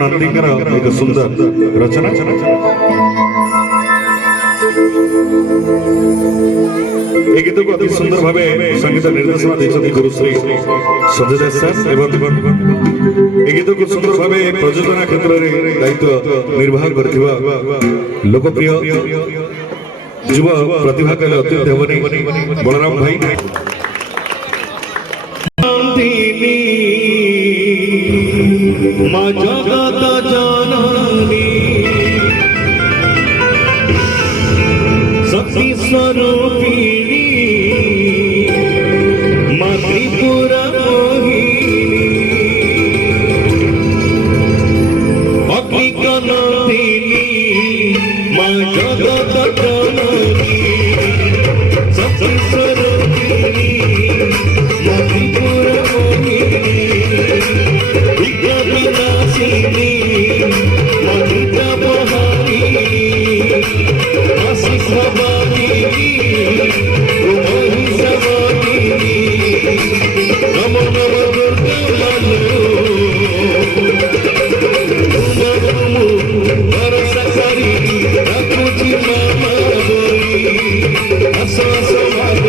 नंदीकर एक सुंदर रचना এই গীতକୁ অতি সুন্দর ভাবে সঙ্গীত নির্দেশনা ଦେଇଛନ୍ତି গুরুশ্রী সঞ্জয় দাস স্যার এবং এই গীতକୁ সুন্দর ভাবে প্রযোজনা ক্ষেত্রে দায়িত্ব নির্বাহ করଥିବା লোকপ্রিয় যুব প্রতিভা কলে অত্যন্ত হেবনি বলরাম ভাই মা জগত জননী শক্তি স্বরূপিণী মা ত্রিপুরা মোহিনী অগ্নিকনন্দিনী মা জগত জননী শক্তি স্বরূপিণী মা ত্রিপুরা মোহিনী বিঘ্নবিনাশিনী মধুতা বহারিণী ভবানী মহিষামণিনী নমো নমো দুর্গা মানো ভরসা করি রাখুছি মামা বলি আস আস ভাগ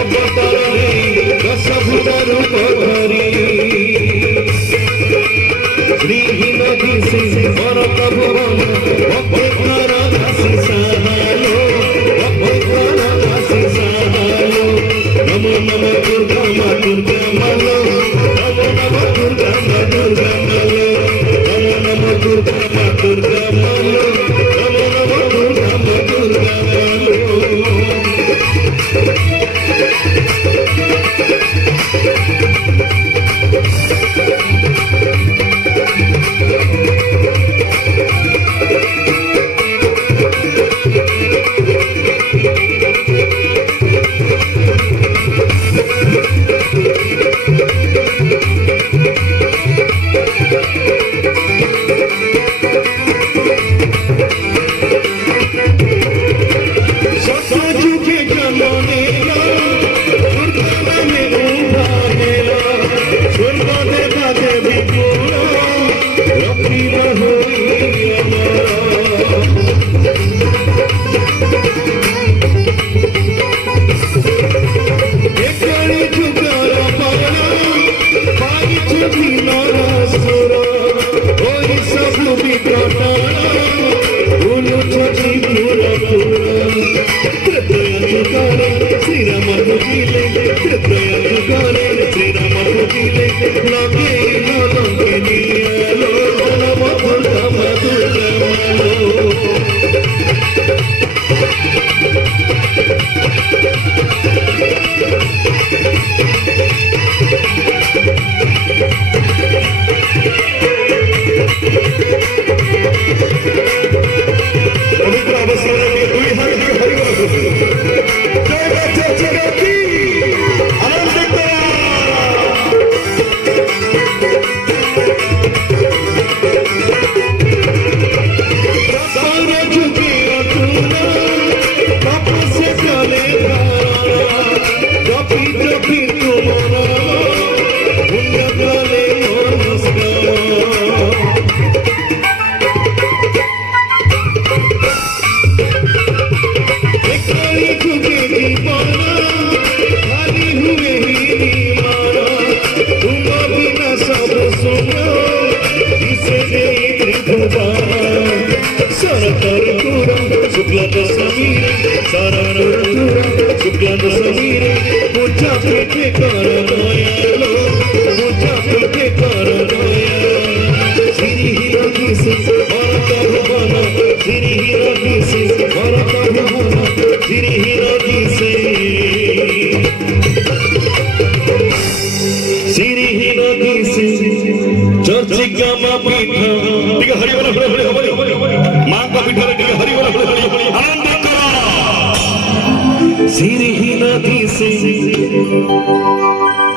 অবতারে দশভুজ রূপ ধরি শ্রীহীন দিশে ভরত ভুবন অভ্যেকর দাসী সাহালো অভ্যেকর দাসী সাহালো নমো নমো দুর্গা মা দুর্গা মালো নমো নমো দুর্গা মা দুর্গা মালো নমো নমো দুর্গা মা দুর্গা মালো নমো নমো দুর্গা মা দুর্গা মালো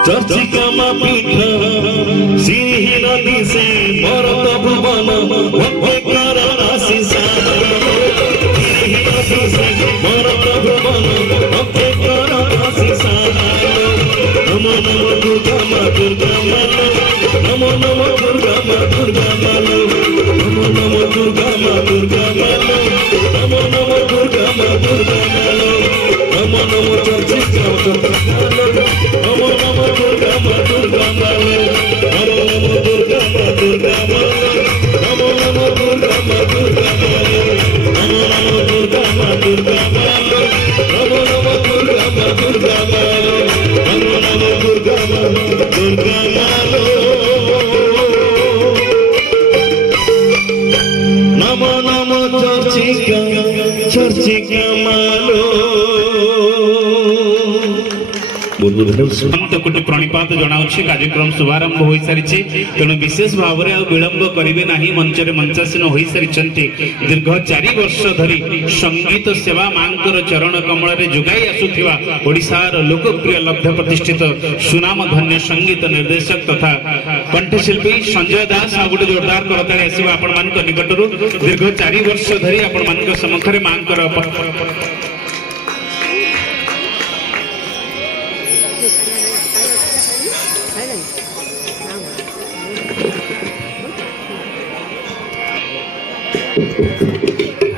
चर्चिका पीठ सिंही नदी से भरत भुवन भक्तर राशि भरत भुवन भक्तर राशि नमो नमो दुर्गा मा दुर्गा मालो नमो नमो दुर्गा मा दुर्गा मालो दुर्गा माँ दुर्गा मालो नमो नमो दुर्गा माँ दुर्गा मालो नमो नमो चर्चिका मालो नमो नमो दुर्गा माँ दुर्गा मालो नमो नमो दुर्गा माँ दुर्गा मालो नमो नमो दुर्गा माँ दुर्गा मालो नमो नमो दुर्गा माँ दुर्गा मालो नमो नमो दुर्गा माँ दुर्गा मालो नमो नमो दुर्गा माँ दुर्गा मालो नमो नमो चर्चिका मालो समस्त कोटि प्रणिपात जनाऊँगी कार्यक्रम शुभारंभ हो सारी तेणु विशेष भाव में विलंब करेंगे ना मंचरे मंचासीन हो सारी दीर्घ 4 वर्ष धरी संगीत सेवा मांकर चरण कमल जोगाई आसुवा ओडिशार लोकप्रिय लब्ध प्रतिष्ठित सुनाम धन्य संगीत निर्देशक तथा कंठशिल्पी संजय दास आ गोटे जोरदार करताली आसवा आपण मान निकटर दीर्घ 4 वर्ष धरी आपण मान सम्मुखें मांकर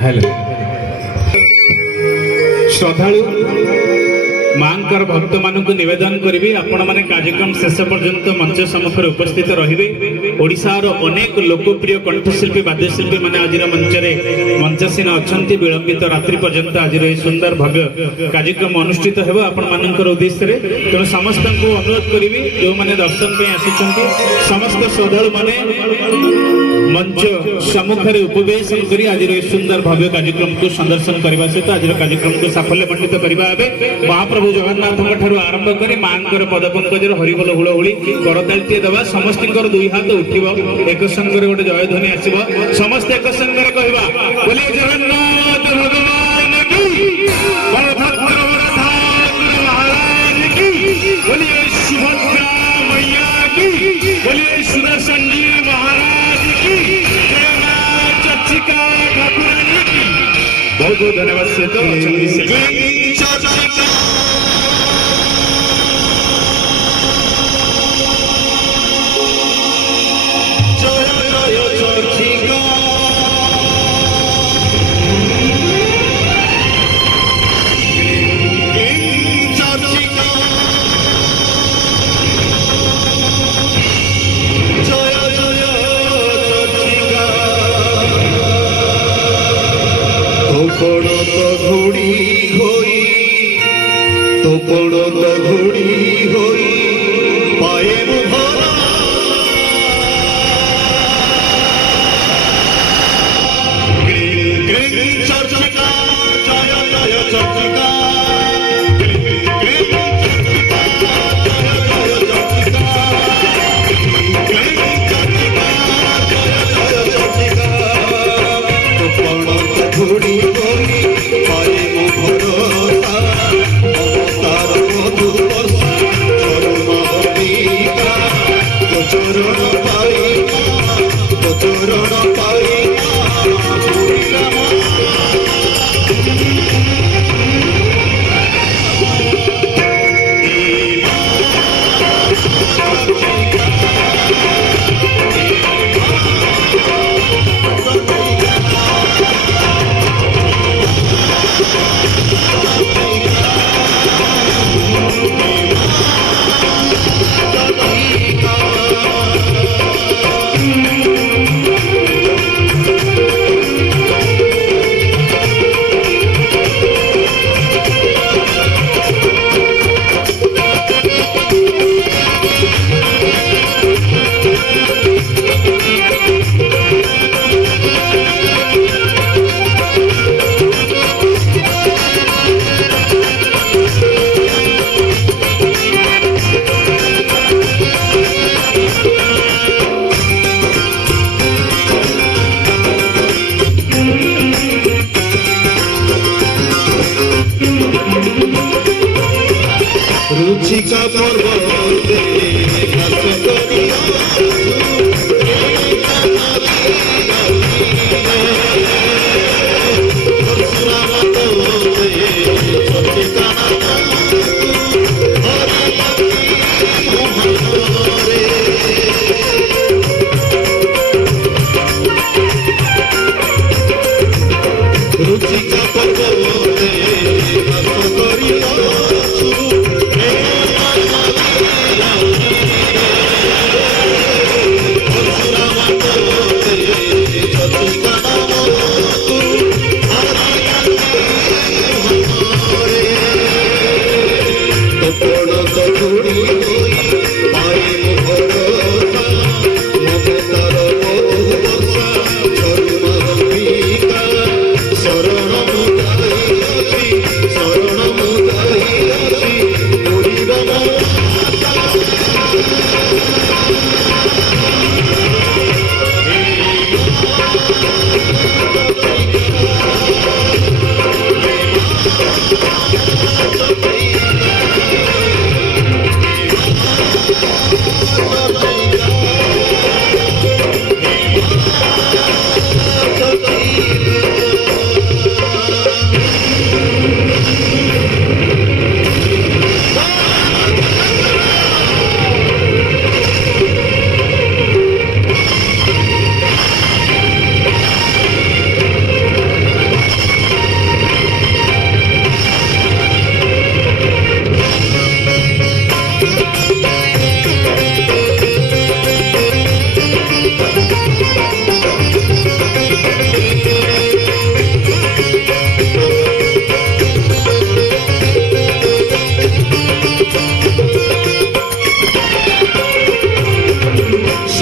हेलो श्रद्धालु मांकर भक्त मानक निवेदन करी आपण मैंने कार्यक्रम शेष पर्यंत मंच सम्मुखें उपस्थित रहिबे ओडिशार अनेक लोकप्रिय कंठशिल्पी वाद्यशिल्पी मैंने आज मंचरे मंचासीन अच्छा विलंबित रात्रि पर्यंत आज सुंदर भव्य कार्यक्रम अनुष्ठित हो आपण मानकर उद्देश्य तेणु समस्त को अनुरोध करी जो मैंने दर्शन पे आसी समस्त श्रद्धालु माने मंच सम्मुखें उपवेशन करी आज सुंदर भव्य कार्यक्रम को संदर्शन करने सहित आज कार्यक्रम को साफल्य मंडित करवा महाप्रभु जगन्नाथ आरंभ कर मांकर पद पंकज हरिबोल हुलहुली करताली दबा समस्त 2 हाथ उठिब एक संगे गोटे जयध्वनि आसब समस्त एक संगे कहवा बोले जगन्नाथ भगवान की बलभद्र महाराज की बोलिए सुभद्रा मैया की बोलिए सुदर्शन जी महाराज की चर्चिका ठाकुरानी की बहुत बहुत धन्यवाद से तो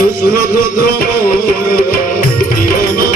ସୁଖ ଦୁଃଖ ମୋର ଜୀବନ